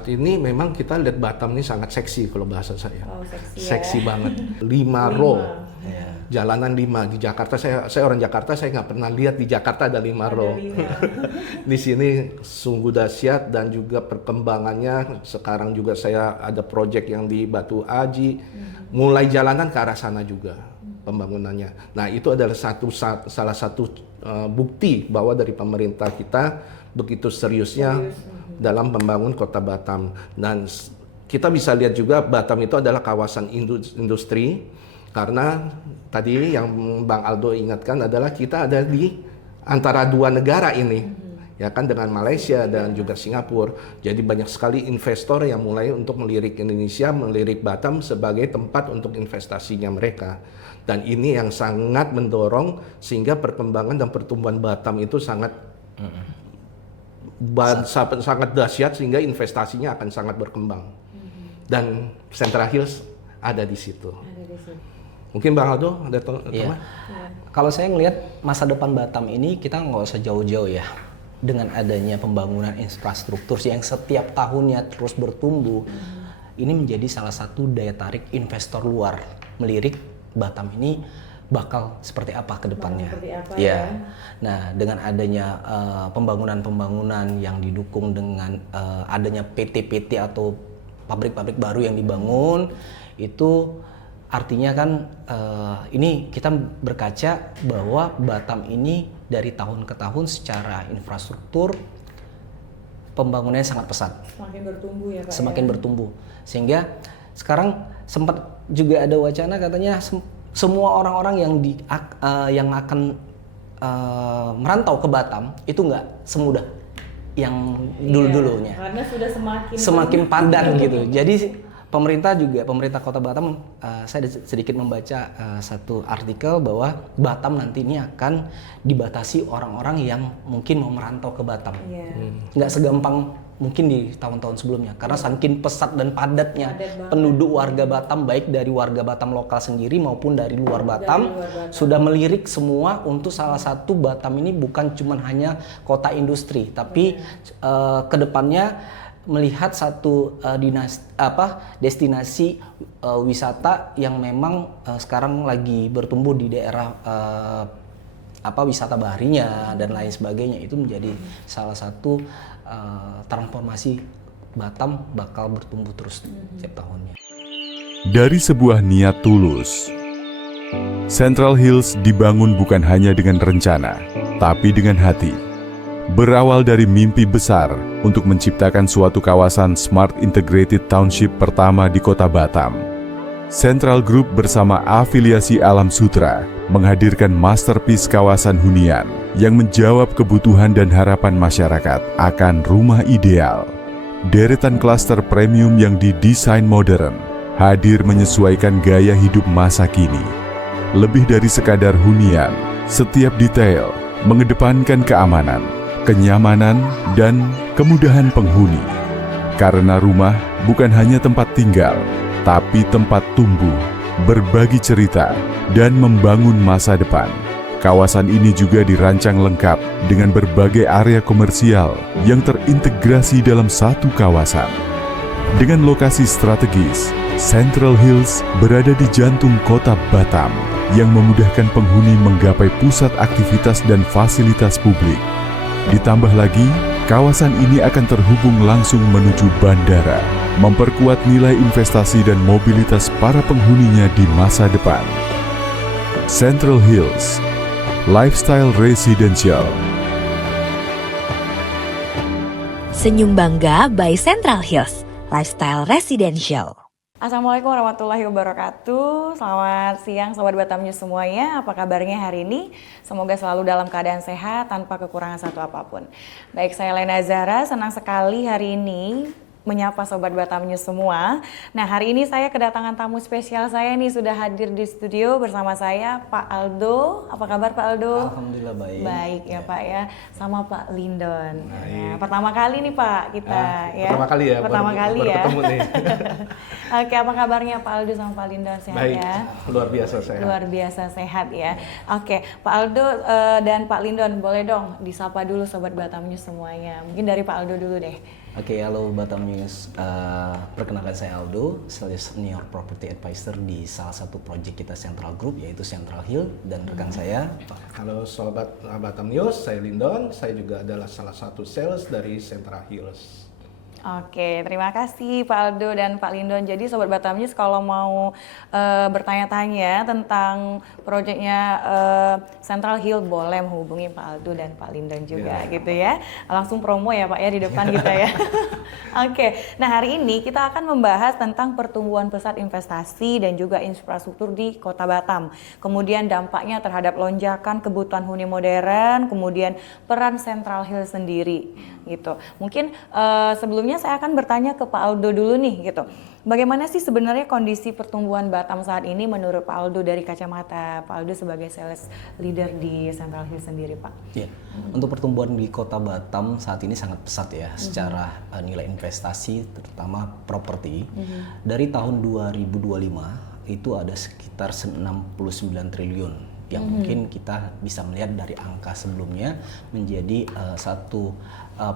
saat ini memang kita lihat Batam ini sangat seksi kalau bahasa saya. Oh, seksi banget. 5 row. Jalanan 5 di Jakarta. Saya orang Jakarta, saya nggak pernah lihat di Jakarta ada 5 row. Di sini sungguh dahsyat dan juga perkembangannya. Sekarang juga saya ada proyek yang di Batu Aji. Mulai jalanan ke arah sana juga pembangunannya. Nah, itu adalah salah satu bukti bahwa dari pemerintah kita begitu seriusnya dalam membangun kota Batam. Dan kita bisa lihat juga Batam itu adalah kawasan industri. Karena tadi yang Bang Aldo ingatkan adalah kita ada di antara dua negara ini, ya kan, dengan Malaysia dan juga Singapura. Jadi banyak sekali investor yang mulai untuk melirik Indonesia, melirik Batam sebagai tempat untuk investasinya mereka. Dan ini yang sangat mendorong sehingga perkembangan dan pertumbuhan Batam itu sangat dahsyat sehingga investasinya akan sangat berkembang. Dan Central Hills ada di situ. Mungkin Bang Aldo ada teman? Kalau saya ngelihat masa depan Batam ini kita nggak usah jauh-jauh ya. Dengan adanya pembangunan infrastruktur yang setiap tahunnya terus bertumbuh, ini menjadi salah satu daya tarik investor luar melirik Batam ini bakal seperti apa ke depannya. Nah, dengan adanya pembangunan-pembangunan yang didukung dengan adanya PT-PT atau pabrik-pabrik baru yang dibangun, itu artinya kan ini kita berkaca bahwa Batam ini dari tahun ke tahun secara infrastruktur pembangunannya sangat pesat. Semakin bertumbuh ya Pak. Semakin bertumbuh. Sehingga sekarang sempat juga ada wacana katanya semua orang-orang yang akan merantau ke Batam itu nggak semudah yang dulu-dulunya. Karena sudah semakin padat gitu. Jadi pemerintah Kota Batam, saya sedikit membaca satu artikel bahwa Batam nanti ini akan dibatasi orang-orang yang mungkin mau merantau ke Batam. Nggak segampang mungkin di tahun-tahun sebelumnya, karena saking pesat dan padatnya penduduk warga Batam, baik dari warga Batam lokal sendiri maupun dari luar Batam, sudah melirik semua untuk salah satu Batam ini bukan cuma hanya kota industri, tapi kedepannya melihat satu destinasi wisata yang memang sekarang lagi bertumbuh di daerah wisata baharinya dan lain sebagainya, itu menjadi salah satu transformasi Batam bakal bertumbuh terus setiap tahunnya. Dari sebuah niat tulus, Central Hills dibangun bukan hanya dengan rencana, tapi dengan hati. Berawal dari mimpi besar untuk menciptakan suatu kawasan Smart Integrated Township pertama di Kota Batam, Central Group bersama afiliasi Alam Sutra menghadirkan masterpiece kawasan hunian yang menjawab kebutuhan dan harapan masyarakat akan rumah ideal. Deretan klaster premium yang didesain modern hadir menyesuaikan gaya hidup masa kini. Lebih dari sekadar hunian, setiap detail mengedepankan keamanan, kenyamanan, dan kemudahan penghuni. Karena rumah bukan hanya tempat tinggal, tapi tempat tumbuh, berbagi cerita, dan membangun masa depan. Kawasan ini juga dirancang lengkap dengan berbagai area komersial yang terintegrasi dalam satu kawasan. Dengan lokasi strategis, Central Hills berada di jantung kota Batam yang memudahkan penghuni menggapai pusat aktivitas dan fasilitas publik. Ditambah lagi, kawasan ini akan terhubung langsung menuju bandara, memperkuat nilai investasi dan mobilitas para penghuninya di masa depan. Central Hills, Lifestyle Residential. Senyum Bangga by Central Hills, Lifestyle Residential. Assalamualaikum warahmatullahi wabarakatuh. Selamat siang Sobat Batam News semuanya. Apa kabarnya hari ini? Semoga selalu dalam keadaan sehat tanpa kekurangan satu apapun. Baik, saya Lena Zara, senang sekali hari ini menyapa Sobat Batam News semua. Nah, hari ini saya kedatangan tamu spesial saya nih, sudah hadir di studio bersama saya Pak Aldo. Apa kabar Pak Aldo? Alhamdulillah baik. Baik ya Pak ya, sama Pak Lindon. Nah, pertama kali nih Pak kita ya. Pertama kali ya. Pertama kali baru ya. ketemu nih. Oke, apa kabarnya Pak Aldo sama Pak Lindon, sehat Baik, ya? luar biasa sehat. Luar biasa sehat ya. Oke, Pak Aldo dan Pak Lindon boleh dong disapa dulu Sobat Batam News semuanya. Mungkin dari Pak Aldo dulu deh. Oke, halo Batam News. Perkenalkan saya Aldo, Senior Property Advisor di salah satu proyek kita Central Group, yaitu Central Hill, dan rekan saya Halo sobat Batam News, saya Lindon. Saya juga adalah salah satu sales dari Central Hills. Oke, terima kasih Pak Aldo dan Pak Lindon. Jadi Sobat Batam News kalau mau bertanya-tanya tentang proyeknya Central Hill, boleh menghubungi Pak Aldo dan Pak Lindon juga gitu ya. Langsung promo ya Pak ya di depan kita ya. Oke, nah hari ini kita akan membahas tentang pertumbuhan pesat investasi dan juga infrastruktur di Kota Batam. Kemudian dampaknya terhadap lonjakan kebutuhan huni modern, kemudian peran Central Hill sendiri gitu. Mungkin sebelumnya saya akan bertanya ke Pak Aldo dulu nih gitu. Bagaimana sih sebenarnya kondisi pertumbuhan Batam saat ini menurut Pak Aldo dari kacamata Pak Aldo sebagai sales leader di Central Hill sendiri, Pak? Ya, untuk pertumbuhan di Kota Batam saat ini sangat pesat ya, secara nilai investasi terutama properti. Dari tahun 2025 itu ada sekitar 69 triliun yang mungkin kita bisa melihat dari angka sebelumnya menjadi satu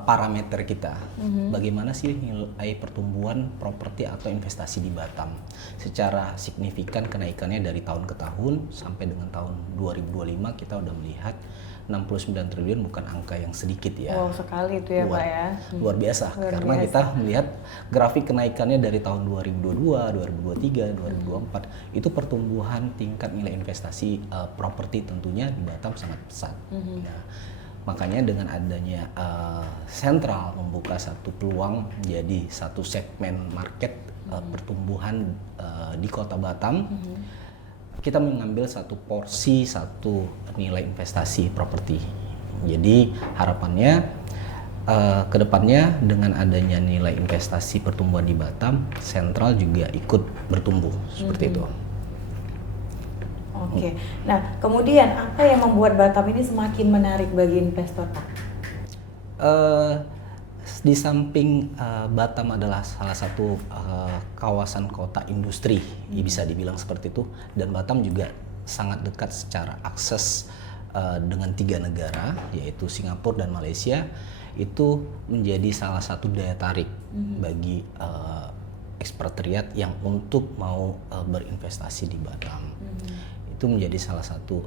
parameter kita. Bagaimana sih nilai pertumbuhan properti atau investasi di Batam? Secara signifikan kenaikannya dari tahun ke tahun sampai dengan tahun 2025 kita udah melihat 69 triliun bukan angka yang sedikit ya. Wow, sekali itu ya Pak ya. Luar biasa, karena kita melihat grafik kenaikannya dari tahun 2022, 2023, 2024 itu pertumbuhan tingkat nilai investasi properti tentunya di Batam sangat pesat. Nah, makanya dengan adanya Central membuka satu peluang jadi satu segmen market pertumbuhan di Kota Batam. Kita mengambil satu porsi, satu nilai investasi properti. Jadi harapannya ke depannya dengan adanya nilai investasi pertumbuhan di Batam, Central juga ikut bertumbuh seperti itu. Oke. Nah, kemudian apa yang membuat Batam ini semakin menarik bagi investor, Pak? Di samping Batam adalah salah satu kawasan kota industri, ya bisa dibilang seperti itu, dan Batam juga sangat dekat secara akses dengan 3 negara, yaitu Singapura dan Malaysia, itu menjadi salah satu daya tarik bagi ekspatriat yang untuk mau berinvestasi di Batam. Itu menjadi salah satu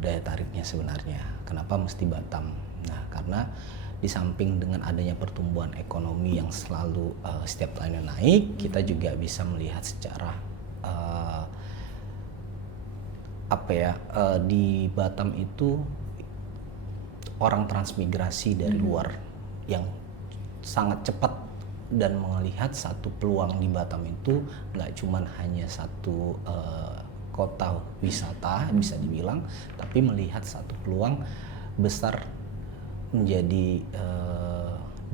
daya tariknya sebenarnya. Kenapa mesti Batam? Nah, karena di samping dengan adanya pertumbuhan ekonomi yang selalu setiap tahunnya naik, kita juga bisa melihat secara di Batam itu orang transmigrasi dari luar yang sangat cepat dan melihat satu peluang di Batam itu nggak cuma hanya satu kota wisata bisa dibilang, tapi melihat satu peluang besar menjadi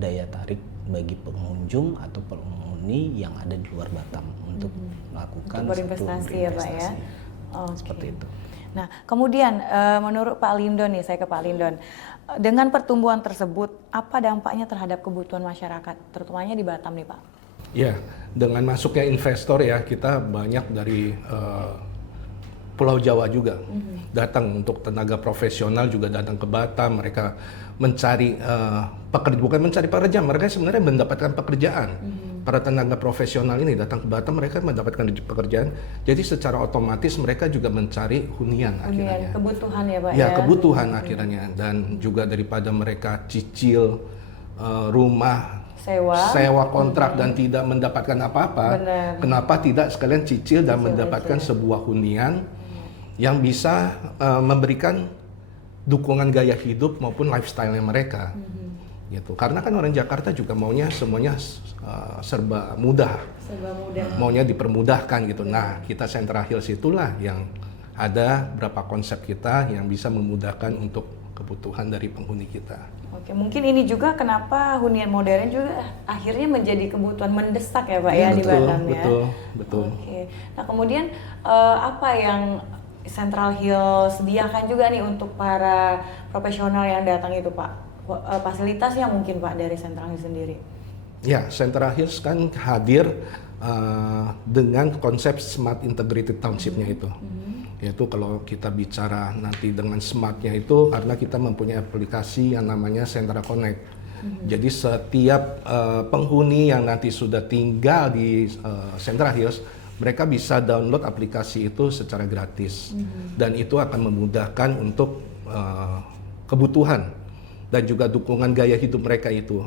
daya tarik bagi pengunjung atau penghuni yang ada di luar Batam untuk melakukan berinvestasi ya Pak ya. Seperti itu. Nah, kemudian menurut Pak Lindon nih, saya ke Pak Lindon, dengan pertumbuhan tersebut apa dampaknya terhadap kebutuhan masyarakat, terutamanya di Batam nih Pak? Ya, dengan masuknya investor ya, kita banyak dari Pulau Jawa juga datang untuk tenaga profesional juga datang ke Batam. Mereka mencari bukan mencari pekerjaan, mereka sebenarnya mendapatkan pekerjaan. Para tenaga profesional ini datang ke Batam, mereka mendapatkan pekerjaan. Jadi secara otomatis mereka juga mencari hunian akhirnya. Kebutuhan ya Pak ya? Kebutuhan akhirnya, dan juga daripada mereka cicil rumah sewa kontrak dan tidak mendapatkan apa-apa, kenapa tidak sekalian cicil dan mendapatkan sebuah hunian yang bisa memberikan dukungan gaya hidup maupun lifestyle-nya mereka. Gitu. Karena kan orang Jakarta juga maunya semuanya serba mudah. Maunya dipermudahkan gitu. Nah, kita Central Hills itulah yang ada berapa konsep kita yang bisa memudahkan untuk kebutuhan dari penghuni kita. Oke, mungkin ini juga kenapa hunian modern juga akhirnya menjadi kebutuhan mendesak ya Pak ya, di Batam ya. Betul. Oke. Nah, kemudian apa yang Central Hill sediakan juga nih untuk para profesional yang datang itu Pak? Fasilitasnya mungkin Pak dari Central Hill sendiri? Ya, Central Hills kan hadir dengan konsep Smart Integrated Township-nya itu. Yaitu kalau kita bicara nanti dengan smartnya itu karena kita mempunyai aplikasi yang namanya Central Connect. Jadi setiap penghuni yang nanti sudah tinggal di Central Hills, mereka bisa download aplikasi itu secara gratis. Dan itu akan memudahkan untuk kebutuhan dan juga dukungan gaya hidup mereka itu.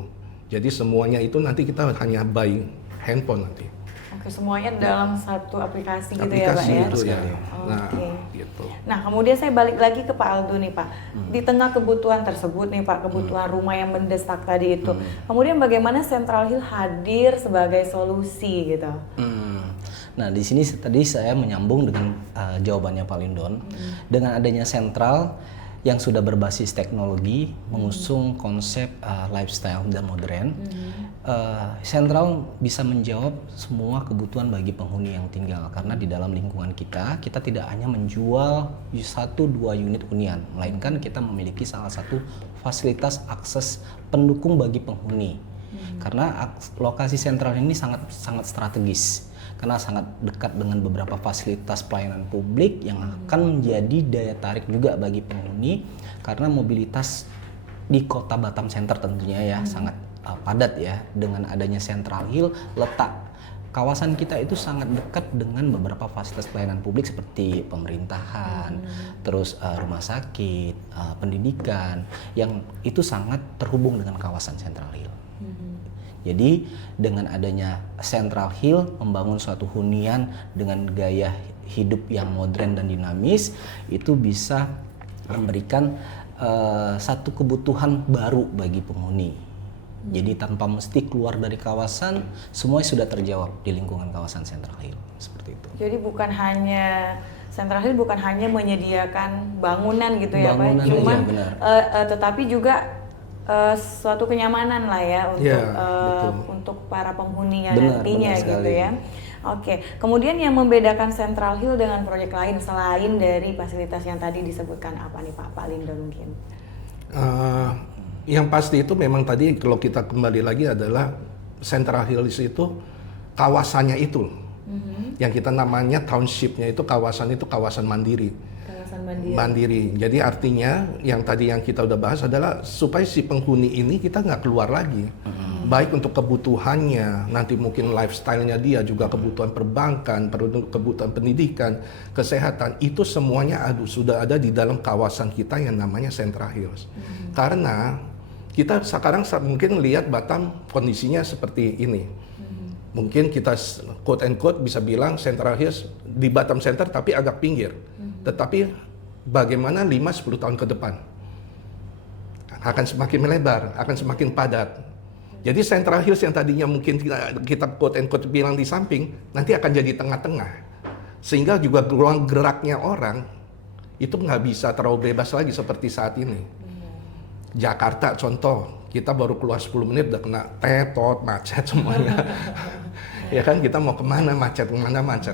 Jadi semuanya itu nanti kita hanya by handphone nanti. Oke, semuanya dalam satu aplikasi gitu ya Pak Aplikasi ya? itu ya. Nah, Oke. gitu. Nah, kemudian saya balik lagi ke Pak Aldo nih Pak. Di tengah kebutuhan tersebut nih Pak, kebutuhan rumah yang mendesak tadi itu. Kemudian bagaimana Central Hill hadir sebagai solusi gitu? Nah, di sini tadi saya menyambung dengan jawabannya Pak Lindon. Dengan adanya sentral yang sudah berbasis teknologi, mengusung konsep lifestyle dan modern, sentral bisa menjawab semua kebutuhan bagi penghuni yang tinggal. Karena di dalam lingkungan kita tidak hanya menjual 1-2 unit hunian, melainkan kita memiliki salah satu fasilitas akses pendukung bagi penghuni. Karena lokasi sentral ini sangat strategis. Karena sangat dekat dengan beberapa fasilitas pelayanan publik yang akan menjadi daya tarik juga bagi penghuni, karena mobilitas di kota Batam Center tentunya ya sangat padat ya. Dengan adanya Central Hill, letak kawasan kita itu sangat dekat dengan beberapa fasilitas pelayanan publik seperti pemerintahan, terus rumah sakit, pendidikan, yang itu sangat terhubung dengan kawasan Central Hill. Jadi dengan adanya Central Hill membangun suatu hunian dengan gaya hidup yang modern dan dinamis, itu bisa memberikan satu kebutuhan baru bagi penghuni. Jadi tanpa mesti keluar dari kawasan, semuanya sudah terjawab di lingkungan kawasan Central Hill, seperti itu. Jadi bukan hanya Central Hill bukan hanya menyediakan bangunan gitu ya Pak, Bangunan cuman aja, benar. tetapi juga suatu kenyamanan lah ya untuk para penghuni yang nantinya benar gitu ya. Oke, kemudian yang membedakan Central Hill dengan proyek lain selain dari fasilitas yang tadi disebutkan apa nih Pak Lindon mungkin? Yang pasti itu memang tadi kalau kita kembali lagi adalah Central Hills itu kawasannya itu, yang kita namanya townshipnya itu kawasan mandiri. Mandiri. Jadi artinya yang tadi yang kita udah bahas adalah supaya si penghuni ini kita nggak keluar lagi. Baik untuk kebutuhannya, nanti mungkin lifestyle-nya dia, juga kebutuhan perbankan, kebutuhan pendidikan, kesehatan, itu semuanya sudah ada di dalam kawasan kita yang namanya Central Hills. Karena kita sekarang mungkin lihat Batam kondisinya seperti ini. Mungkin kita quote and quote bisa bilang Central Hills di Batam Center tapi agak pinggir. Tetapi bagaimana 5-10 tahun ke depan akan semakin melebar, akan semakin padat. Jadi Central Hills yang tadinya mungkin kita quote and quote bilang di samping, nanti akan jadi tengah-tengah. Sehingga juga ruang geraknya orang itu nggak bisa terlalu bebas lagi seperti saat ini. Jakarta contoh, kita baru keluar 10 menit udah kena tetot, macet semuanya. Ya kan, kita mau kemana macet.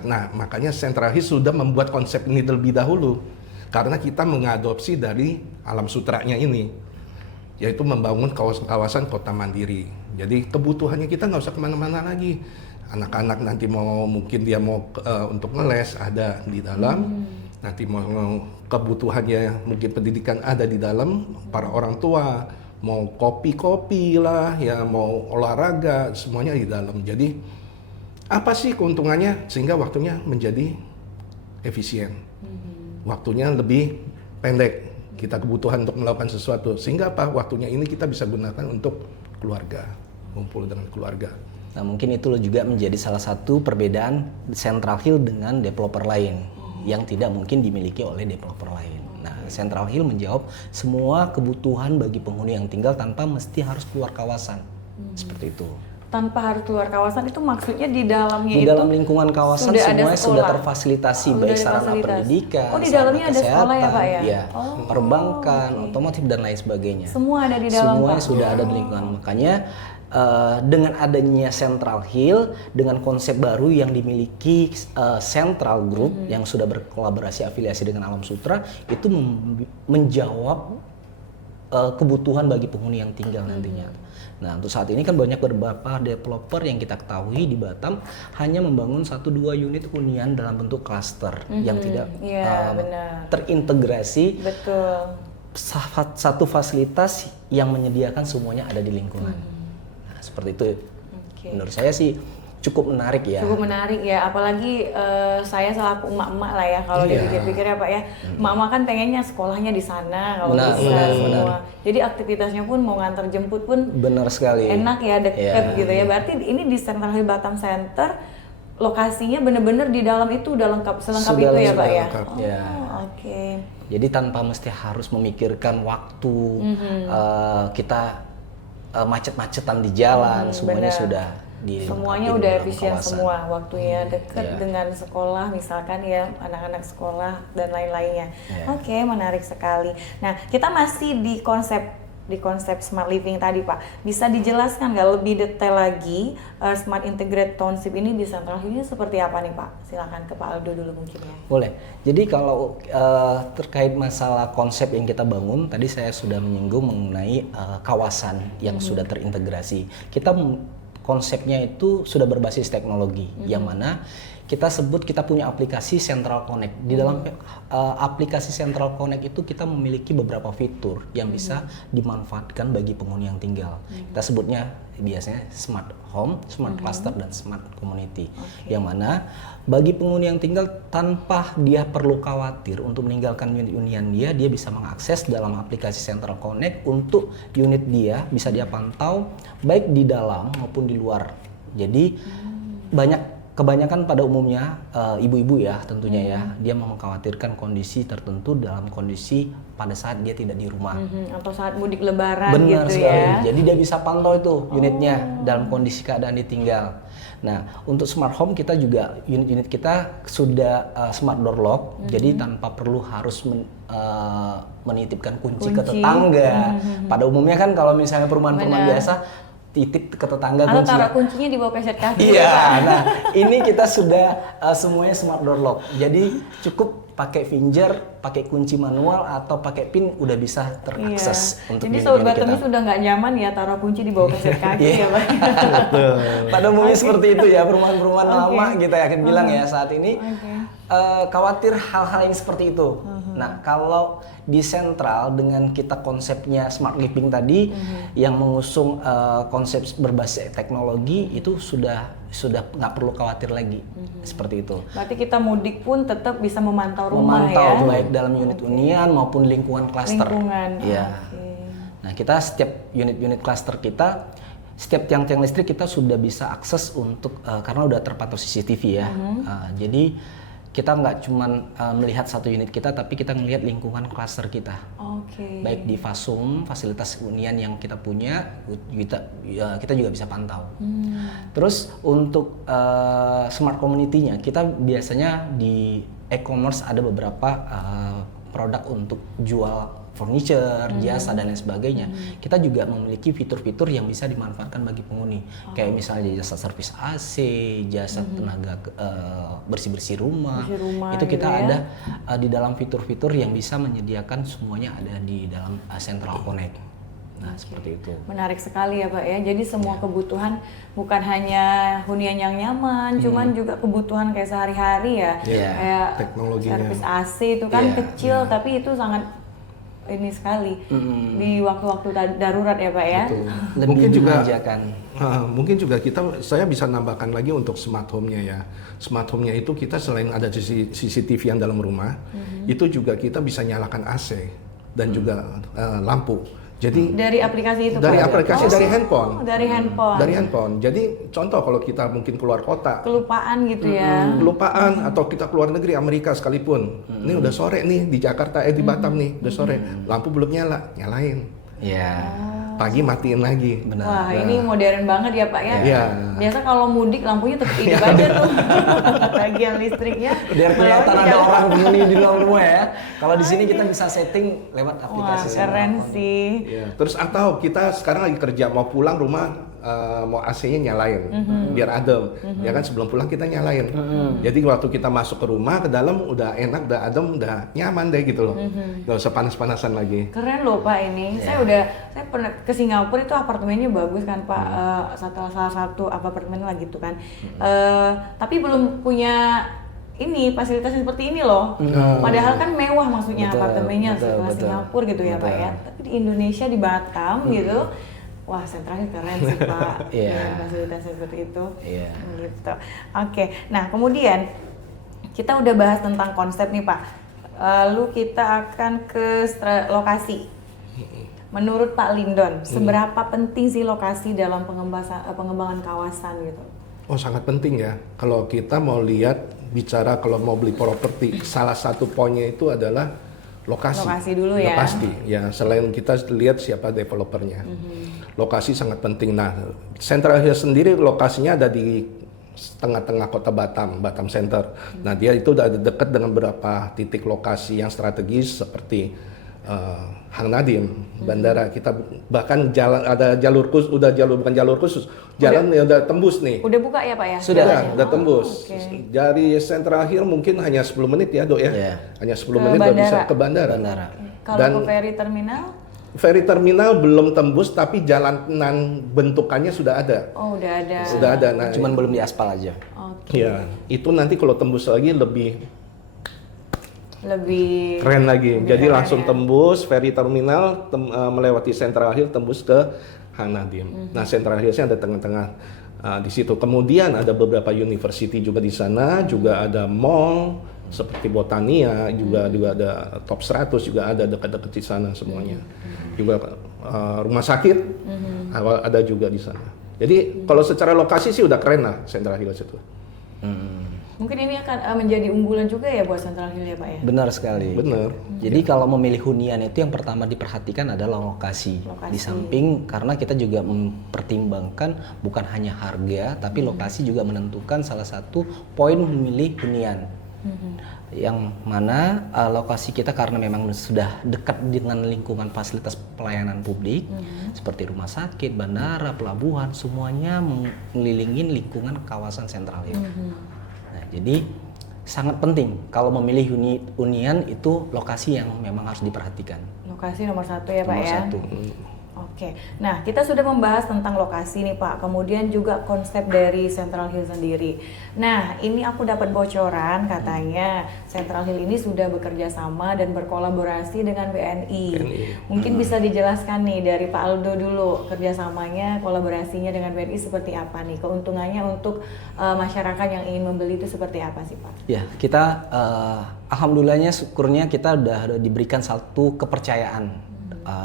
Nah, makanya Central Hills sudah membuat konsep ini terlebih dahulu. Karena kita mengadopsi dari alam sutranya ini, yaitu membangun kawasan kota mandiri. Jadi kebutuhannya kita nggak usah kemana-mana lagi. Anak-anak nanti mungkin dia mau untuk ngeles ada di dalam. Nanti mau kebutuhannya mungkin pendidikan ada di dalam. Para orang tua mau kopi lah, ya mau olahraga, semuanya di dalam. Jadi apa sih keuntungannya? Sehingga waktunya menjadi efisien. Waktunya lebih pendek. Kita kebutuhan untuk melakukan sesuatu. Sehingga apa? Waktunya ini kita bisa gunakan untuk keluarga. Kumpul dengan keluarga. Nah, mungkin itu juga menjadi salah satu perbedaan Central Hill dengan developer lain yang tidak mungkin dimiliki oleh developer lain. Nah, Central Hill menjawab semua kebutuhan bagi penghuni yang tinggal tanpa mesti harus keluar kawasan. Seperti itu. Tanpa harus keluar kawasan itu maksudnya di dalamnya di itu dalam lingkungan kawasan semuanya sudah terfasilitasi, baik sarana pendidikan, di dalamnya ada sekolah ya Pak ya? Ya, perbankan, otomotif dan lain sebagainya. Semua ada di dalam Semuanya Pak. sudah ada di lingkungan. Makanya dengan adanya Central Hill, dengan konsep baru yang dimiliki Central Group yang sudah berkolaborasi afiliasi dengan Alam Sutra, itu menjawab kebutuhan bagi penghuni yang tinggal nantinya. Nah, untuk saat ini kan banyak beberapa developer yang kita ketahui di Batam hanya membangun 1-2 unit hunian dalam bentuk klaster yang tidak terintegrasi. Betul. satu fasilitas yang menyediakan semuanya ada di lingkungan. Nah, seperti itu. Oke. Menurut saya sih cukup menarik ya. Cukup menarik ya, apalagi saya selaku emak-emak lah ya kalau Iya. dipikir-pikir ya Pak ya. Emak-emak kan pengennya sekolahnya di sana kalau Benar, bisa benar, semua. benar. Jadi aktivitasnya pun mau nganter jemput pun Benar sekali. enak ya, deket Iya. gitu ya. Berarti ini di Central Hill Batam Center lokasinya bener-bener di dalam itu udah lengkap, selengkap Sudah itu ya lengkap. Pak ya. Lengkap. Oh, Ya. oke. Jadi tanpa mesti harus memikirkan waktu kita macet-macetan di jalan, semuanya benar. sudah dilengkapi Semuanya di udah dalam efisien kawasan. semua, waktunya deket Iya. dengan sekolah misalkan ya, anak-anak sekolah dan lain-lainnya. Iya. Oke, menarik sekali. Nah, kita masih di konsep smart living tadi Pak. Bisa dijelaskan nggak lebih detail lagi smart integrated township ini di Central Hill ini seperti apa nih Pak? Silakan ke Pak Aldo dulu mungkin ya. Boleh. Jadi kalau terkait masalah konsep yang kita bangun, tadi saya sudah menyinggung mengenai kawasan yang sudah terintegrasi. Konsepnya itu sudah berbasis teknologi, yang mana kita sebut kita punya aplikasi Central Connect. Di dalam aplikasi Central Connect itu kita memiliki beberapa fitur yang bisa dimanfaatkan bagi penghuni yang tinggal. Kita sebutnya biasanya Smart Home, Smart Cluster, dan Smart Community. Yang mana bagi penghuni yang tinggal tanpa dia perlu khawatir untuk meninggalkan unit hunian dia bisa mengakses dalam aplikasi Central Connect untuk unit dia bisa dia pantau baik di dalam maupun di luar. Jadi kebanyakan pada umumnya ibu-ibu ya tentunya ya, dia mengkhawatirkan kondisi tertentu dalam kondisi pada saat dia tidak di rumah. Atau saat mudik lebaran Benar gitu sekali. ya. Jadi dia bisa pantau itu unitnya dalam kondisi keadaan ditinggal. Nah, untuk smart home kita juga unit-unit kita sudah smart door lock. Jadi tanpa perlu harus menitipkan kunci ke tetangga. Pada umumnya kan kalau misalnya perumahan-perumahan Benar. biasa titip ke tetangga Atau kuncinya. taruh kuncinya di bawah keset kaki. Iya, nah ini kita sudah semuanya smart door lock. Jadi cukup pakai finger, pakai kunci manual atau pakai pin udah bisa terakses untuk Jadi unit-unit sobat Batam kita. ini sudah nggak nyaman ya taruh kunci di bawah keset kaki Iya. ya Pak. Pada umumnya seperti itu ya, perumahan-perumahan lama kita akan bilang ya saat ini khawatir hal-hal yang seperti itu. Nah, kalau di sentral dengan kita konsepnya smart living tadi yang mengusung konsep berbasis teknologi itu sudah nggak perlu khawatir lagi seperti itu. Berarti kita mudik pun tetap bisa memantau rumah Memantau ya. baik dalam unit hunian maupun lingkungan klaster. Lingkungan. Iya. Oke. Nah, kita setiap unit-unit klaster kita, setiap tiang-tiang listrik kita sudah bisa akses untuk karena udah terpantau CCTV ya. Jadi kita nggak cuman melihat satu unit kita, tapi kita melihat lingkungan klaster kita. Oke. Baik di fasum, fasilitas hunian yang kita punya, kita juga bisa pantau. Terus untuk smart community-nya, kita biasanya di e-commerce ada beberapa produk untuk jual furniture, jasa dan lain sebagainya. Kita juga memiliki fitur-fitur yang bisa dimanfaatkan bagi penghuni. Kayak misalnya jasa servis AC, jasa tenaga bersih-bersih rumah. Itu kita gitu ya. ada di dalam fitur-fitur yang bisa menyediakan semuanya ada di dalam Central Connect. Nah, seperti itu. Menarik sekali ya Pak ya. Jadi semua kebutuhan bukan hanya hunian yang nyaman, cuman juga kebutuhan kayak sehari-hari ya. Iya. Kayak Teknologinya. servis AC itu kan Iya, kecil tapi itu sangat ini sekali di waktu-waktu darurat ya Pak ya. Betul. Lebih Mungkin juga dimanjakan. mungkin juga saya bisa nambahkan lagi untuk smart home-nya ya. Smart home-nya itu kita selain ada CCTV yang dalam rumah, itu juga kita bisa nyalakan AC dan juga lampu. Jadi Dari aplikasi itu dari Pak? aplikasi dari handphone. Dari handphone. Dari handphone. Jadi contoh kalau kita mungkin keluar kota, Kelupaan gitu ya. kelupaan atau kita keluar negeri Amerika sekalipun. Ini udah sore nih di Jakarta di Batam nih, udah sore. Lampu belum nyala, nyalain. Iya. Pagi matiin lagi. Benar. Wah, ini modern banget ya Pak ya. Iya. Biasa kalau mudik lampunya tetap hidup aja tuh. Tagihan listriknya. Biar kelihatan belum ada ya. orang penghuni di dalam rumah ya. Kalau di sini kita bisa setting lewat Wah, aplikasi. keren Central. sih. Iya. Terus atau kita sekarang lagi kerja mau pulang rumah mau AC-nya nyalain biar adem. Ya kan sebelum pulang kita nyalain. Jadi waktu kita masuk ke rumah ke dalam udah enak, udah adem, udah nyaman deh gitu loh. Nggak usah panas-panasan lagi. Keren loh Pak ini. Saya pernah ke Singapura itu apartemennya bagus kan Pak. Salah satu apartemen lah gitu kan. Tapi belum punya ini fasilitasnya seperti ini loh. Padahal kan mewah maksudnya apartemennya sekelas Singapura gitu ya Pak ya. Tapi di Indonesia di Batam gitu, wah Central Hill keren sih Pak. Fasilitasnya seperti itu. Gitu. Oke. Nah kemudian kita udah bahas tentang konsep nih Pak. Lalu kita akan ke lokasi. Menurut Pak Lindon, seberapa penting sih lokasi dalam pengembangan kawasan gitu? Oh sangat penting ya. Kalau kita mau lihat bicara kalau mau beli properti, salah satu poinnya itu adalah lokasi. Lokasi dulu ya. Pasti ya. Selain kita lihat siapa developernya, lokasi sangat penting. Nah, Central Hill sendiri lokasinya ada di tengah-tengah kota Batam, Batam Center. Nah dia itu udah dekat dengan beberapa titik lokasi yang strategis seperti Hang Nadiem, bandara. Kita bahkan jalan ada jalur khusus, bukan jalur khusus, jalan yang udah tembus nih. Udah buka ya Pak ya? Udah tembus. Dari Central Hill mungkin hanya 10 menit ya Dok ya. Hanya 10 menit udah bisa ke bandara. Kalau ke ferry terminal? Ferry terminal belum tembus tapi jalanan bentukannya sudah ada. Oh udah ada. Sudah ada. Nah, cuman belum diaspal aja. Ya, itu nanti kalau tembus lagi lebih keren lagi. Jadi langsung tembus ferry terminal melewati Central Hill tembus ke Hang Nadiem. Nah Central Hill-nya ada tengah-tengah di situ. Kemudian ada beberapa university juga di sana, juga ada mall seperti Botania, juga ada Top 100 juga ada dekat-dekat di sana semuanya. Juga rumah sakit ada juga di sana. Jadi kalau secara lokasi sih udah keren lah Central Hill itu. Mungkin ini akan menjadi unggulan juga ya buat Central Hill ya Pak ya? Benar sekali. Benar. Jadi kalau memilih hunian itu yang pertama diperhatikan adalah lokasi. Di samping karena kita juga mempertimbangkan bukan hanya harga, tapi lokasi juga menentukan salah satu poin memilih hunian. Yang mana lokasi kita karena memang sudah dekat dengan lingkungan fasilitas pelayanan publik seperti rumah sakit, bandara, pelabuhan, semuanya mengelilingi lingkungan kawasan Central Hill. Jadi sangat penting kalau memilih hunian itu lokasi yang memang harus diperhatikan. Lokasi nomor 1 ya Pak ya? Nomor 1. Oke, nah kita sudah membahas tentang lokasi nih Pak, kemudian juga konsep dari Central Hill sendiri. Nah ini aku dapat bocoran katanya Central Hill ini sudah bekerja sama dan berkolaborasi dengan BNI. Mungkin bisa dijelaskan nih dari Pak Aldo dulu kerjasamanya, kolaborasinya dengan BNI seperti apa nih? Keuntungannya untuk masyarakat yang ingin membeli itu seperti apa sih Pak? Ya kita alhamdulillahnya syukurnya kita udah diberikan satu kepercayaan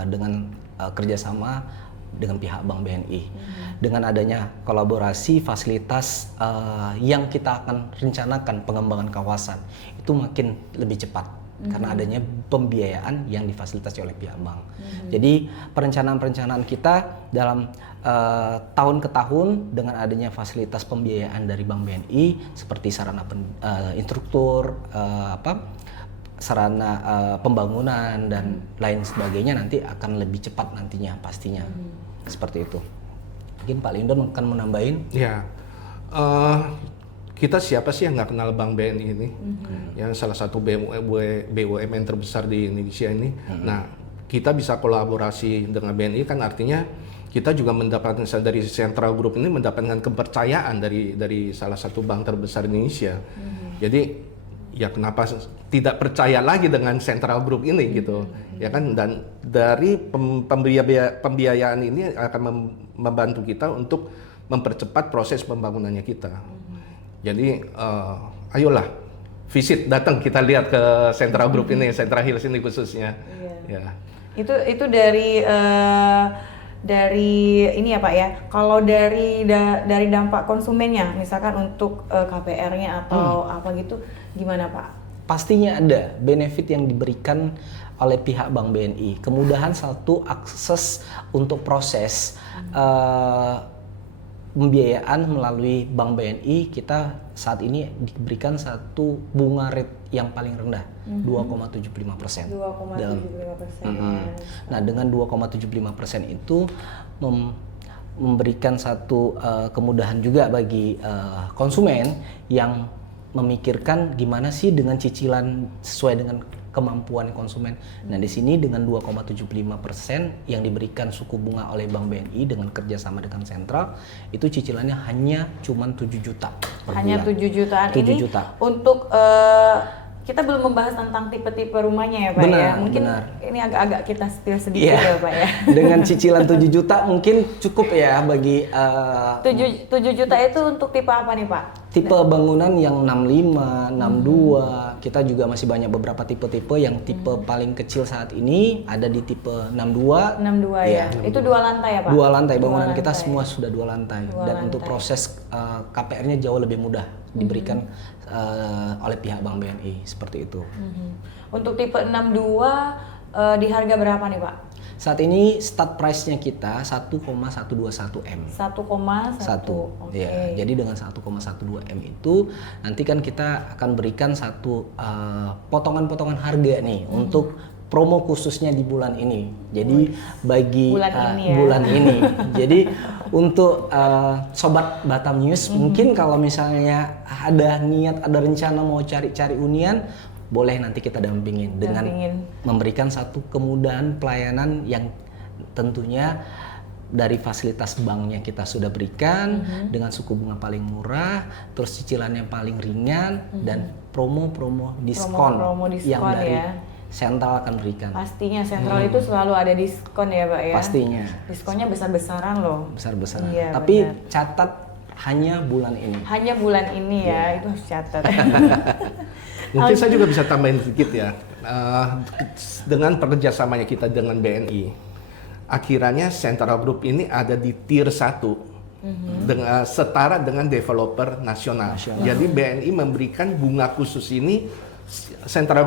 dengan kerjasama dengan pihak Bank BNI. Dengan adanya kolaborasi fasilitas yang kita akan rencanakan pengembangan kawasan itu makin lebih cepat karena adanya pembiayaan yang difasilitasi oleh pihak bank. Jadi perencanaan-perencanaan kita dalam tahun ke tahun dengan adanya fasilitas pembiayaan dari Bank BNI seperti sarana instruktur, sarana pembangunan dan lain sebagainya nanti akan lebih cepat nantinya pastinya. Seperti itu. Mungkin Pak Lindon akan menambahin. Ya, kita siapa sih yang nggak kenal Bank BNI ini? Yang salah satu BUMN terbesar di Indonesia ini. Nah, kita bisa kolaborasi dengan BNI kan artinya kita juga mendapatkan dari Central Group ini mendapatkan kepercayaan dari salah satu bank terbesar di Indonesia. Jadi ya kenapa tidak percaya lagi dengan Central Group ini gitu, ya kan? Dan dari pembiayaan ini akan membantu kita untuk mempercepat proses pembangunannya kita. Jadi ayolah visit, datang kita lihat ke Central Group ini, Central Hills ini khususnya. Ya. Itu dari ini ya Pak ya. Kalau dari dampak konsumennya, misalkan untuk KPR-nya atau apa gitu, gimana Pak? Pastinya ada benefit yang diberikan oleh pihak Bank BNI. Kemudahan satu akses untuk proses pembiayaan melalui Bank BNI. Kita saat ini diberikan satu bunga rate yang paling rendah, 2,75%. 2,75%. Nah, dengan 2,75% itu memberikan satu kemudahan juga bagi konsumen yang memikirkan gimana sih dengan cicilan sesuai dengan kemampuan konsumen. Nah di sini dengan 2,75% yang diberikan suku bunga oleh Bank BNI dengan kerjasama dengan sentral, itu cicilannya hanya cuman 7 juta per Hanya bulan. 7 jutaan 7 ini juta. untuk kita belum membahas tentang tipe-tipe rumahnya ya Pak Benar, ya. Mungkin benar. ini agak-agak kita spill sedikit Iya. ya Pak ya. Dengan cicilan 7 juta mungkin cukup ya bagi 7 juta itu untuk tipe apa nih Pak? tipe bangunan yang 65, 62. Kita juga masih banyak beberapa tipe-tipe yang tipe paling kecil saat ini ada di tipe 62. 62 ya. Itu 2 lantai ya Pak? 2 lantai, bangunan Dua kita lantai. semua sudah 2 lantai. Dua Dan untuk lantai. proses KPR-nya jauh lebih mudah diberikan oleh pihak Bank BNI, seperti itu. Untuk tipe 62 di harga berapa nih Pak? Saat ini start price-nya kita 1,121 M. 1,1. Satu. Oke. Ya, jadi dengan 1,12 M itu nanti kan kita akan berikan satu potongan-potongan harga nih untuk promo khususnya di bulan ini. Jadi bagi Bulan ini ya. bulan ini. Jadi untuk sobat Batam News mungkin kalau misalnya ada niat, ada rencana mau cari-cari hunian, boleh nanti kita dampingin dengan memberikan satu kemudahan pelayanan yang tentunya dari fasilitas banknya kita sudah berikan dengan suku bunga paling murah, terus cicilannya paling ringan dan promo-promo diskon, Promo yang dari ya. sentral akan berikan. Pastinya sentral itu selalu ada diskon ya Pak ya. Pastinya Diskonnya besar-besaran loh. besar-besaran. Iya, Tapi benar. catat hanya bulan ini. Hanya bulan ini ya, itu harus catat. Mungkin saya juga bisa tambahin sedikit ya. Dengan kerjasamanya kita dengan BNI, akhirnya Central Group ini ada di tier 1 dengan setara dengan developer nasional. Jadi BNI memberikan bunga khusus ini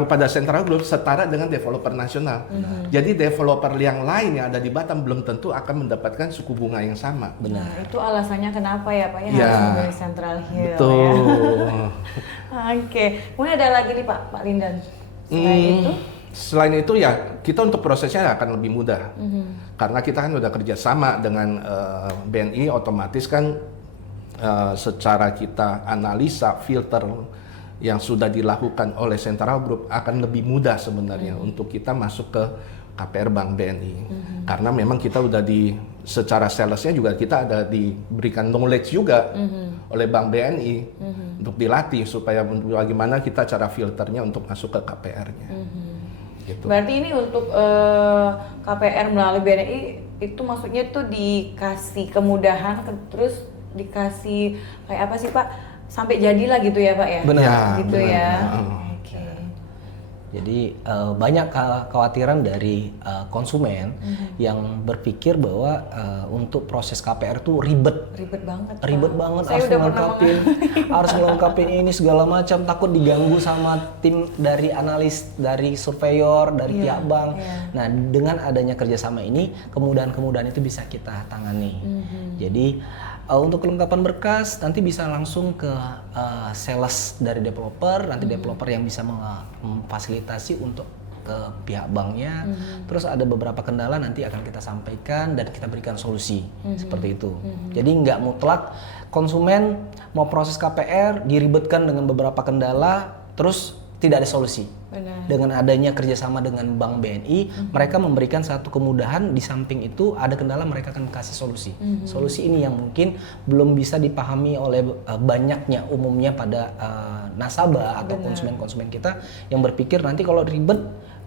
pada Central Group setara dengan developer nasional. Jadi developer yang lain yang ada di Batam belum tentu akan mendapatkan suku bunga yang sama. Benar. Nah, itu alasannya kenapa ya Pak ya Ya, harus memilih Central Hill ya. Betul. Oke, kemudian ada lagi nih Pak Lindan. Selain itu ya kita untuk prosesnya akan lebih mudah karena kita kan udah kerjasama dengan BNI, otomatis kan secara kita analisa filter yang sudah dilakukan oleh Central Group akan lebih mudah sebenarnya untuk kita masuk ke KPR Bank BNI karena memang kita udah secara salesnya juga kita ada diberikan knowledge juga oleh Bank BNI untuk dilatih supaya bagaimana kita cara filternya untuk masuk ke KPR-nya. Gitu. Berarti ini untuk KPR melalui BNI itu maksudnya tuh dikasih kemudahan terus dikasih kayak apa sih Pak? Sampai jadilah gitu ya Pak ya? Benar. Gitu benar. ya. Oke. Jadi banyak kekhawatiran dari konsumen yang berpikir bahwa untuk proses KPR itu ribet. Ribet banget. Pak. Ribet banget, Saya harus udah pernah melengkapin, harus melengkapin ini segala macam, takut diganggu sama tim dari analis, dari surveyor, dari pihak bank. Nah, dengan adanya kerjasama ini, kemudahan-kemudahan itu bisa kita tangani. Jadi untuk kelengkapan berkas nanti bisa langsung ke sales dari developer, nanti developer yang bisa memfasilitasi untuk ke pihak banknya. Terus ada beberapa kendala nanti akan kita sampaikan dan kita berikan solusi seperti itu. Jadi nggak mutlak konsumen mau proses KPR diribetkan dengan beberapa kendala terus tidak ada solusi. Benar. Dengan adanya kerjasama dengan Bank BNI, mereka memberikan satu kemudahan. Di samping itu ada kendala, mereka akan kasih solusi. Solusi ini yang mungkin belum bisa dipahami oleh banyaknya umumnya pada nasabah atau konsumen-konsumen kita yang berpikir nanti kalau ribet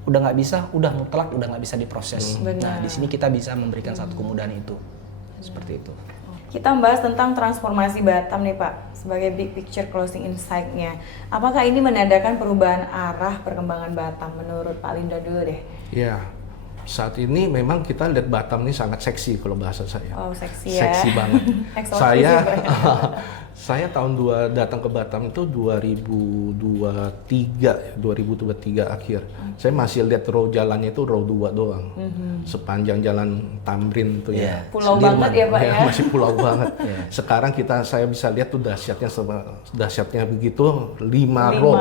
udah nggak bisa, udah mutlak udah nggak bisa diproses. Nah di sini kita bisa memberikan satu kemudahan itu, seperti itu. Kita membahas tentang transformasi Batam nih Pak, sebagai big picture closing insight-nya. Apakah ini menandakan perubahan arah perkembangan Batam menurut Pak Linda dulu deh? Ya, saat ini memang kita lihat Batam ini sangat seksi kalau bahasa saya. Oh, seksi ya. Seksi banget. Eksotis ya, Pak. Saya datang ke Batam itu 2023 akhir. Saya masih lihat row jalannya itu row 2 doang. Sepanjang jalan Tamrin itu ya. Pulau banget ya Pak ya. Masih pulau banget. Sekarang saya bisa lihat tuh dahsyatnya begitu 5 row.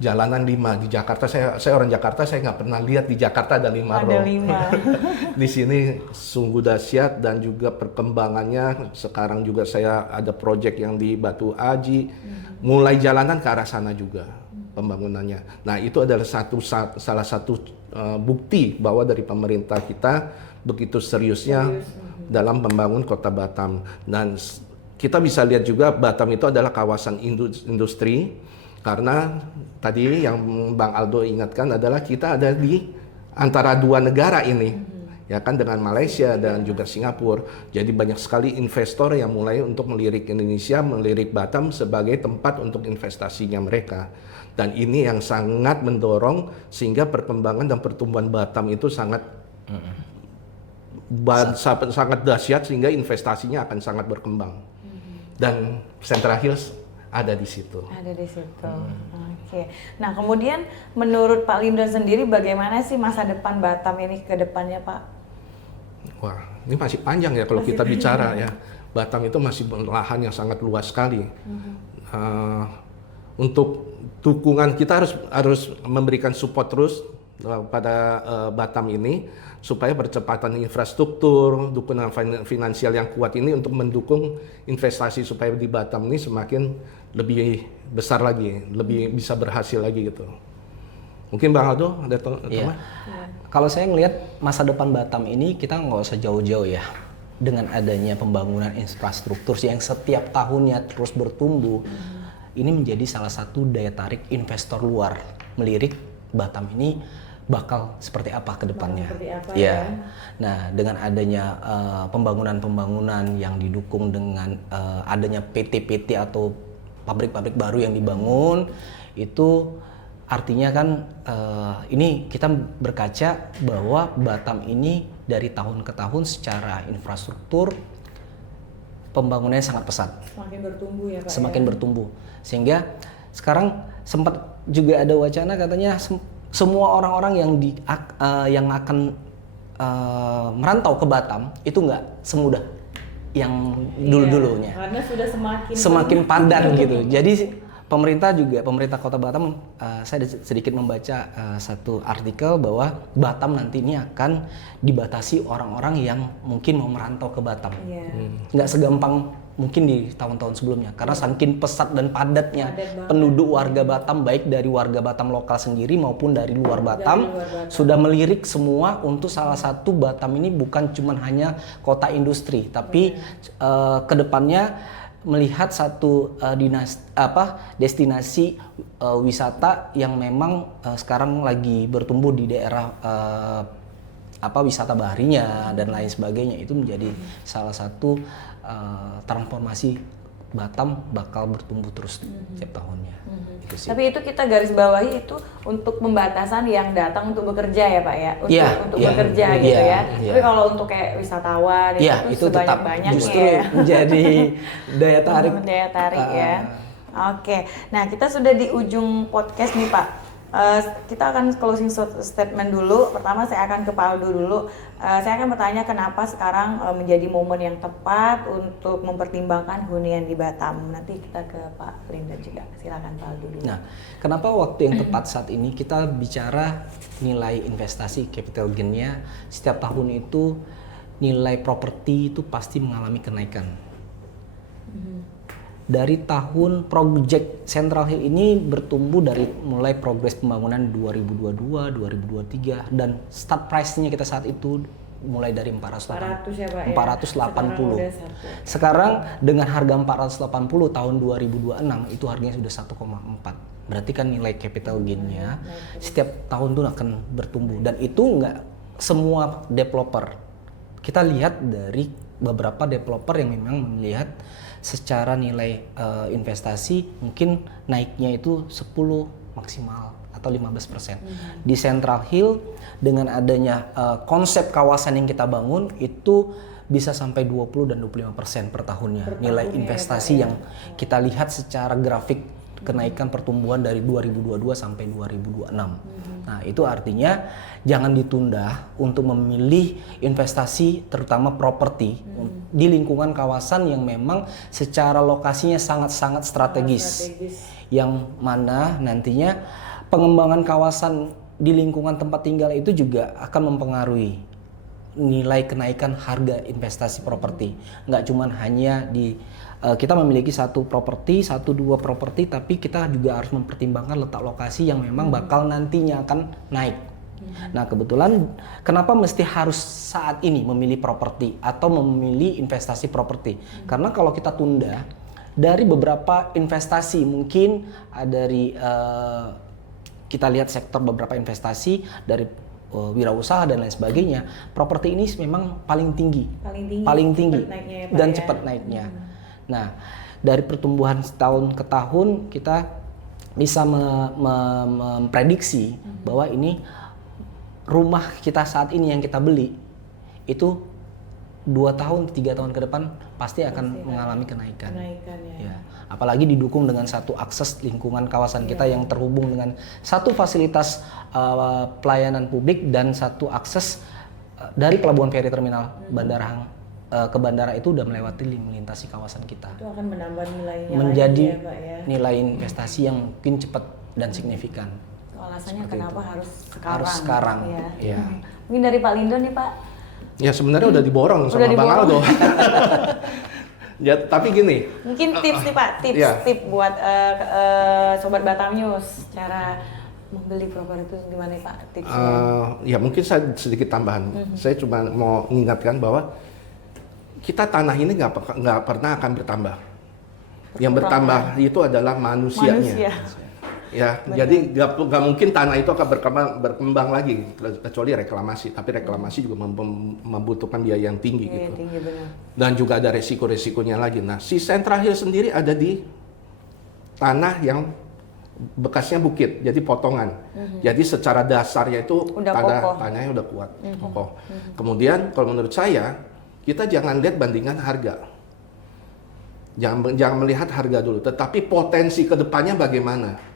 Jalanan 5 di Jakarta. Saya orang Jakarta, saya nggak pernah lihat di Jakarta ada 5 row. Ada 5. Di sini sungguh dahsyat dan juga perkembangannya. Sekarang juga saya ada proyek yang di Batu Aji, mulai jalanan ke arah sana juga. pembangunannya. Nah, itu adalah salah satu bukti bahwa dari pemerintah kita begitu seriusnya dalam membangun kota Batam. Dan kita bisa lihat juga Batam itu adalah kawasan industri, karena tadi yang Bang Aldo ingatkan adalah kita ada di antara dua negara ini. Ya kan, dengan Malaysia dan juga Singapura. Jadi banyak sekali investor yang mulai untuk melirik Indonesia, melirik Batam sebagai tempat untuk investasinya mereka. Dan ini yang sangat mendorong sehingga perkembangan dan pertumbuhan Batam itu sangat dahsyat, sehingga investasinya akan sangat berkembang. Dan Central Hills ada di situ. Ada di situ. Oke. Nah, kemudian menurut Pak Lindon sendiri bagaimana sih masa depan Batam ini ke depannya, Pak? Wah, ini masih panjang ya kalau kita bicara ya. Batam itu masih lahan yang sangat luas sekali. Untuk dukungan kita harus memberikan support terus pada Batam ini supaya percepatan infrastruktur, dukungan finansial yang kuat ini untuk mendukung investasi supaya di Batam ini semakin lebih besar lagi, lebih bisa berhasil lagi gitu. Mungkin Bang Aldo ada teman? Kalau saya ngelihat masa depan Batam ini kita nggak usah jauh-jauh ya. Dengan adanya pembangunan infrastruktur yang setiap tahunnya terus bertumbuh, ini menjadi salah satu daya tarik investor luar melirik Batam ini bakal seperti apa ke depannya. Ya. Nah, dengan adanya pembangunan-pembangunan yang didukung dengan adanya PT-PT atau pabrik-pabrik baru yang dibangun, itu artinya kan ini kita berkaca bahwa Batam ini dari tahun ke tahun secara infrastruktur pembangunannya sangat pesat. Semakin bertumbuh ya Pak. Semakin bertumbuh. Sehingga sekarang sempat juga ada wacana katanya semua orang-orang yang akan merantau ke Batam itu nggak semudah yang dulu-dulunya. Karena sudah semakin padat gitu. Jadi pemerintah Kota Batam, saya sedikit membaca satu artikel bahwa Batam nanti ini akan dibatasi orang-orang yang mungkin mau merantau ke Batam. Nggak segampang mungkin di tahun-tahun sebelumnya, karena saking pesat dan padatnya penduduk warga Batam, baik dari warga Batam lokal sendiri maupun dari luar Batam, sudah melirik semua untuk salah satu Batam ini bukan cuma hanya kota industri, tapi kedepannya melihat satu destinasi wisata yang memang sekarang lagi bertumbuh di daerah wisata baharinya dan lain sebagainya, itu menjadi salah satu transformasi Batam bakal bertumbuh terus setiap tahunnya. Itu sih. Tapi itu kita garis bawahi itu untuk pembatasan yang datang untuk bekerja ya Pak ya, untuk bekerja gitu ya. Tapi kalau untuk kayak wisatawan itu sebanyak-banyaknya justru ya. menjadi daya tarik. Daya tarik ya. Oke, nah kita sudah di ujung podcast nih Pak. Kita akan closing statement dulu. Pertama saya akan ke Pak Aldo dulu. Saya akan bertanya kenapa sekarang menjadi momen yang tepat untuk mempertimbangkan hunian di Batam. Nanti kita ke Pak Lindon juga. Silakan Pak Aldo dulu. Nah, kenapa waktu yang tepat saat ini kita bicara nilai investasi capital gain-nya setiap tahun itu nilai properti itu pasti mengalami kenaikan. Dari tahun project Central Hill ini bertumbuh dari mulai progres pembangunan 2022, 2023 dan start price-nya kita saat itu mulai dari 480. Sekarang dengan harga 480 tahun 2026 itu harganya sudah 1,4. Berarti kan nilai capital gain-nya setiap tahun itu akan bertumbuh, dan itu nggak semua developer. Kita lihat dari beberapa developer yang memang melihat secara nilai investasi mungkin naiknya itu 10 maksimal atau 15%. Di Central Hill dengan adanya konsep kawasan yang kita bangun itu bisa sampai 20 dan 25% per tahunnya. Nilai investasi yang kita lihat secara grafik kenaikan pertumbuhan dari 2022 sampai 2026. Nah, itu artinya jangan ditunda untuk memilih investasi terutama properti di lingkungan kawasan yang memang secara lokasinya sangat-sangat strategis. Yang mana nantinya pengembangan kawasan di lingkungan tempat tinggal itu juga akan mempengaruhi nilai kenaikan harga investasi properti. Nggak cuman hanya di kita memiliki satu properti, satu dua properti, tapi kita juga harus mempertimbangkan letak lokasi yang memang bakal nantinya akan naik. Nah kebetulan kenapa mesti harus saat ini memilih properti atau memilih investasi properti? Karena kalau kita tunda dari beberapa investasi mungkin dari kita lihat sektor beberapa investasi dari wirausaha dan lain sebagainya, properti ini memang paling tinggi, cepet naiknya ya, Pak, dan ya? cepat naiknya. Nah, dari pertumbuhan tahun ke tahun kita bisa memprediksi bahwa ini rumah kita saat ini yang kita beli itu 2 tahun, 3 tahun ke depan pasti akan mengalami kenaikan. Ya. Apalagi didukung dengan satu akses lingkungan kawasan kita yang terhubung dengan satu fasilitas pelayanan publik dan satu akses dari pelabuhan feri terminal bandara ke bandara itu udah melintasi kawasan kita. Itu akan menambah nilainya menjadi lagi ya, Pak, ya? nilai investasi yang mungkin cepat dan signifikan. Itu alasannya Seperti kenapa itu. harus sekarang. Ya. Mungkin dari Pak Lindo nih Pak. Ya sebenarnya udah diborong sama Bang Aldo. Ya, tapi gini. Mungkin tips nih Pak, tips buat Sobat Batam News cara membeli properti itu gimana Pak tipsnya? Ya mungkin saya sedikit tambahan. Saya cuma mau mengingatkan bahwa kita tanah ini nggak pernah akan bertambah. Yang bertambah itu adalah manusianya. Ya, jadi nggak mungkin tanah itu akan berkembang lagi kecuali reklamasi. Tapi reklamasi juga membutuhkan biaya yang tinggi gitu. Tinggi, benar. Dan juga ada resiko-resikonya lagi. Nah, si Central Hill sendiri ada di tanah yang bekasnya bukit, jadi potongan. Jadi secara dasarnya itu tanahnya udah kuat, kokoh. Kemudian kalau menurut saya kita jangan lihat bandingan harga. Jangan melihat harga dulu, tetapi potensi kedepannya bagaimana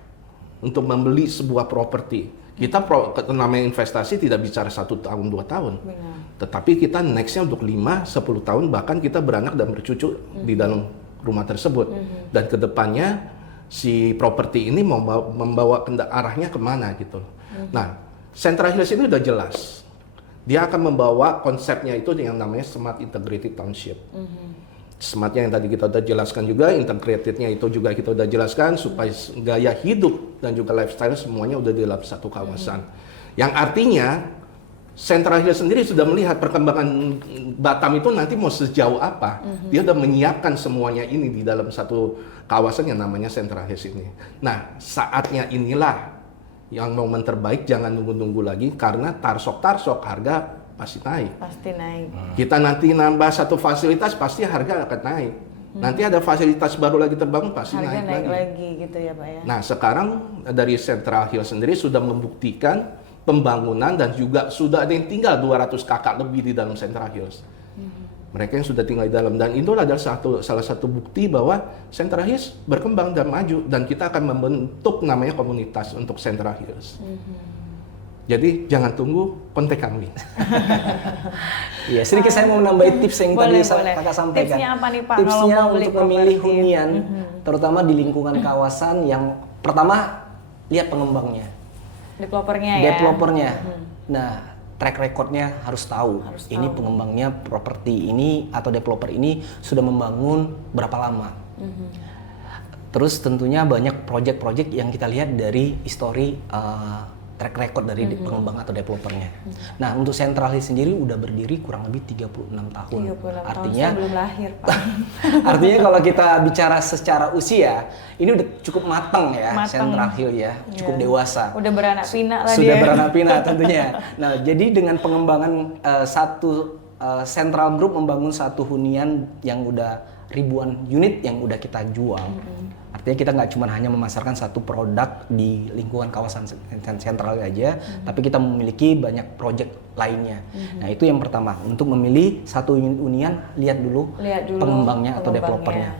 untuk membeli sebuah properti. Kita namanya investasi tidak bicara 1 tahun 2 tahun, tetapi kita nextnya untuk 5-10 tahun bahkan kita beranak dan bercucu di dalam rumah tersebut. Dan kedepannya si properti ini membawa arahnya kemana gitu. Nah, Central Hills ini udah jelas. Dia akan membawa konsepnya itu yang namanya Smart Integrated Township. Smartnya yang tadi kita udah jelaskan juga, integratednya itu juga kita udah jelaskan supaya gaya hidup dan juga lifestyle semuanya udah di dalam satu kawasan. Yang artinya Central Hill sendiri sudah melihat perkembangan Batam itu nanti mau sejauh apa. Dia udah menyiapkan semuanya ini di dalam satu kawasan yang namanya Central Hills ini. Nah, saatnya inilah yang momen terbaik, jangan nunggu-nunggu lagi karena tarsok harga pasti naik. Kita nanti nambah satu fasilitas pasti harga akan naik. Nanti ada fasilitas baru lagi terbangun pasti harga naik lagi gitu ya Pak ya. Nah, sekarang dari Central Hill sendiri sudah membuktikan pembangunan dan juga sudah ada yang tinggal 200 kakak lebih di dalam Central Hills. Mereka yang sudah tinggal di dalam, dan itu adalah salah satu bukti bahwa Central Hills berkembang dan maju, dan kita akan membentuk namanya komunitas untuk Central Hills. Jadi jangan tunggu, kontak kami. Iya, sedikit saya mau menambah tips yang tadi kakak sampaikan. Tipsnya apa nih Pak? Tipsnya untuk memilih hunian, terutama di lingkungan kawasan yang pertama lihat pengembangnya, developernya. Nah, track recordnya harus tahu. Ini pengembangnya properti ini atau developer ini sudah membangun berapa lama. Terus tentunya banyak project-project yang kita lihat dari histori track record dari pengembang atau developernya. Nah, untuk Central Hill sendiri udah berdiri kurang lebih 36 tahun. 36 artinya tahun belum lahir, Pak. Artinya kalau kita bicara secara usia, ini udah cukup matang ya, Central Hill ya, cukup dewasa. Udah beranak pinak lah Sudah dia. beranak pinak tentunya. Nah, jadi dengan pengembangan satu Central Group membangun satu hunian yang udah ribuan unit yang udah kita jual. Artinya kita nggak cuma hanya memasarkan satu produk di lingkungan kawasan sentral aja, tapi kita memiliki banyak project lainnya. Nah, itu yang pertama. Untuk memilih satu unit hunian, lihat dulu pengembangnya atau developernya.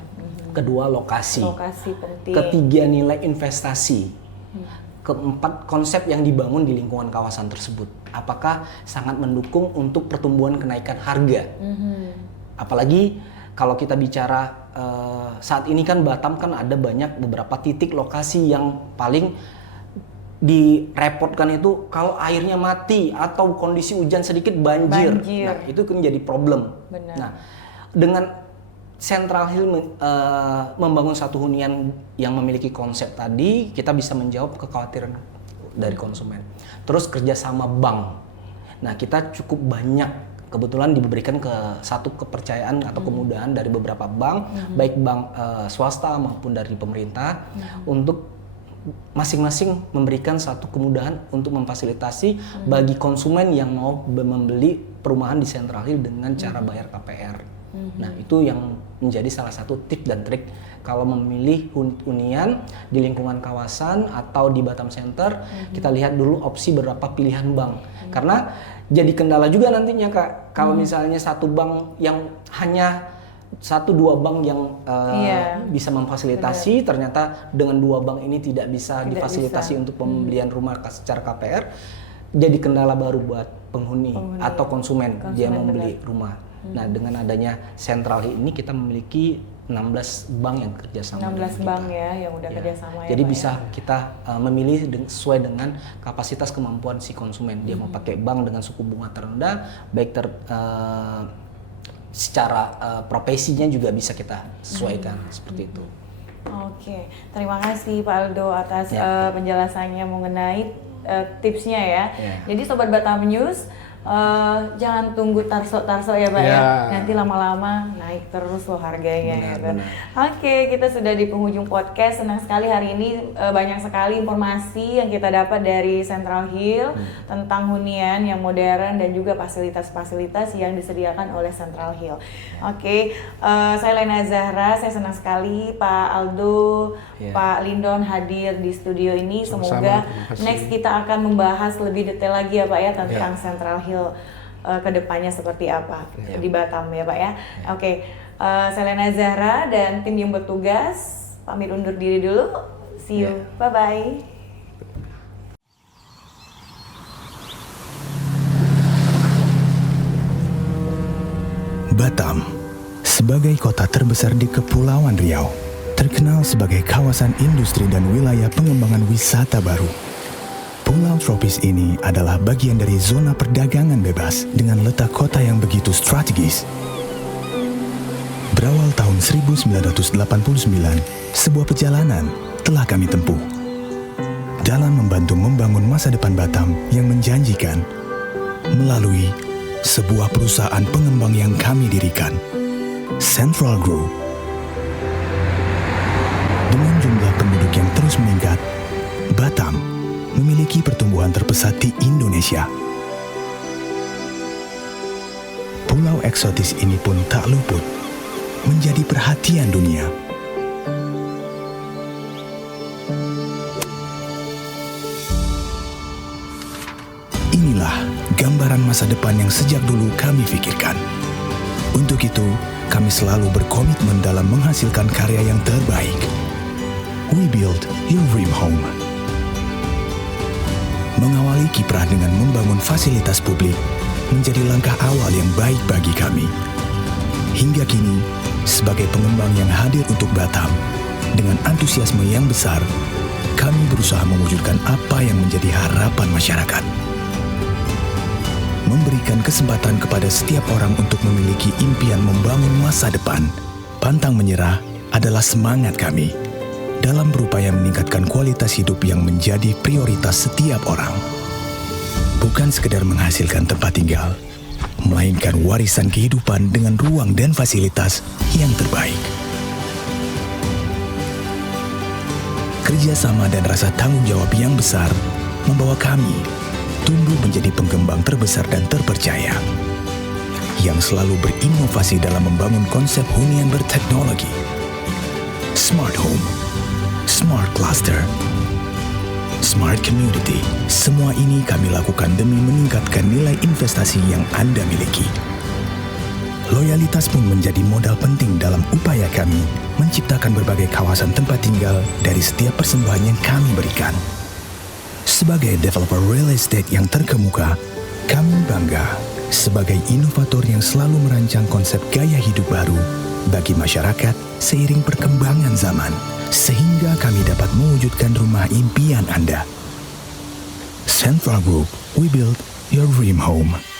Kedua, lokasi. Penting. Ketiga, nilai investasi. Keempat, konsep yang dibangun di lingkungan kawasan tersebut. Apakah sangat mendukung untuk pertumbuhan kenaikan harga? Apalagi kalau kita bicara saat ini kan Batam kan ada beberapa titik lokasi yang paling direpotkan itu kalau airnya mati atau kondisi hujan sedikit banjir. Nah, itu kan jadi problem. Benar. Nah, dengan Central Hill membangun satu hunian yang memiliki konsep tadi, kita bisa menjawab kekhawatiran dari konsumen. Terus kerjasama bank. Nah, kita cukup banyak kebetulan diberikan satu kepercayaan atau kemudahan dari beberapa bank, baik bank swasta maupun dari pemerintah, untuk masing-masing memberikan satu kemudahan untuk memfasilitasi bagi konsumen yang mau membeli perumahan di Central Hill dengan cara bayar KPR. Nah, itu yang menjadi salah satu tips dan trik kalau memilih hunian di lingkungan kawasan atau di Batam Center. Kita lihat dulu opsi berapa pilihan bank, karena jadi kendala juga nantinya Kak kalau misalnya satu bank yang hanya 1-2 bank yang bisa memfasilitasi, ternyata dengan 2 bank ini tidak bisa difasilitasi untuk pembelian rumah secara KPR, jadi kendala baru buat penghuni atau konsumen dia mau membeli rumah. Nah, dengan adanya Central Hill ini kita memiliki 16 bank yang kerjasama. 16 bank ya yang udah kerjasama ya. Jadi bisa kita memilih sesuai dengan kapasitas kemampuan si konsumen. Dia mau pakai bank dengan suku bunga terendah, baik secara profesinya juga bisa kita sesuaikan seperti itu. Oke, terima kasih Pak Aldo atas penjelasannya mengenai tipsnya ya. Jadi Sobat Batam News, jangan tunggu tarso ya Pak ya. Nanti lama-lama naik terus loh harganya. Benar. Oke, kita sudah di penghujung podcast. Senang sekali hari ini banyak sekali informasi yang kita dapat dari Central Hill tentang hunian yang modern dan juga fasilitas-fasilitas yang disediakan oleh Central Hill. Oke, saya Lena Zahra. Saya senang sekali Pak Aldo, Pak Lindon hadir di studio ini. Semoga next kita akan membahas lebih detail lagi ya Pak ya tentang Central Hill kedepannya seperti apa di Batam ya Pak ya. Oke, saya Lena Zahra dan tim yang bertugas pamit undur diri dulu. See you, bye-bye. Batam, sebagai kota terbesar di Kepulauan Riau, terkenal sebagai kawasan industri dan wilayah pengembangan wisata baru. Pulau tropis ini adalah bagian dari zona perdagangan bebas dengan letak kota yang begitu strategis. Berawal tahun 1989, sebuah perjalanan telah kami tempuh dalam membantu membangun masa depan Batam yang menjanjikan melalui sebuah perusahaan pengembang yang kami dirikan, Central Group. Dengan jumlah penduduk yang terus meningkat, Batam memiliki pertumbuhan terpesat di Indonesia. Pulau eksotis ini pun tak luput menjadi perhatian dunia. Inilah gambaran masa depan yang sejak dulu kami pikirkan. Untuk itu, kami selalu berkomitmen dalam menghasilkan karya yang terbaik. We build your dream home. Mengawali kiprah dengan membangun fasilitas publik menjadi langkah awal yang baik bagi kami. Hingga kini, sebagai pengembang yang hadir untuk Batam, dengan antusiasme yang besar, kami berusaha mewujudkan apa yang menjadi harapan masyarakat. Memberikan kesempatan kepada setiap orang untuk memiliki impian membangun masa depan. Pantang menyerah adalah semangat kami dalam berupaya meningkatkan kualitas hidup yang menjadi prioritas setiap orang. Bukan sekedar menghasilkan tempat tinggal, melainkan warisan kehidupan dengan ruang dan fasilitas yang terbaik. Kerjasama dan rasa tanggung jawab yang besar membawa kami tumbuh menjadi pengembang terbesar dan terpercaya yang selalu berinovasi dalam membangun konsep hunian berteknologi. Smart Home, Smart Cluster, Smart Community, semua ini kami lakukan demi meningkatkan nilai investasi yang Anda miliki. Loyalitas pun menjadi modal penting dalam upaya kami menciptakan berbagai kawasan tempat tinggal dari setiap persembahan yang kami berikan. Sebagai developer real estate yang terkemuka, kami bangga sebagai inovator yang selalu merancang konsep gaya hidup baru bagi masyarakat seiring perkembangan zaman, sehingga kami dapat mewujudkan rumah impian Anda. Central Group, we build your dream home.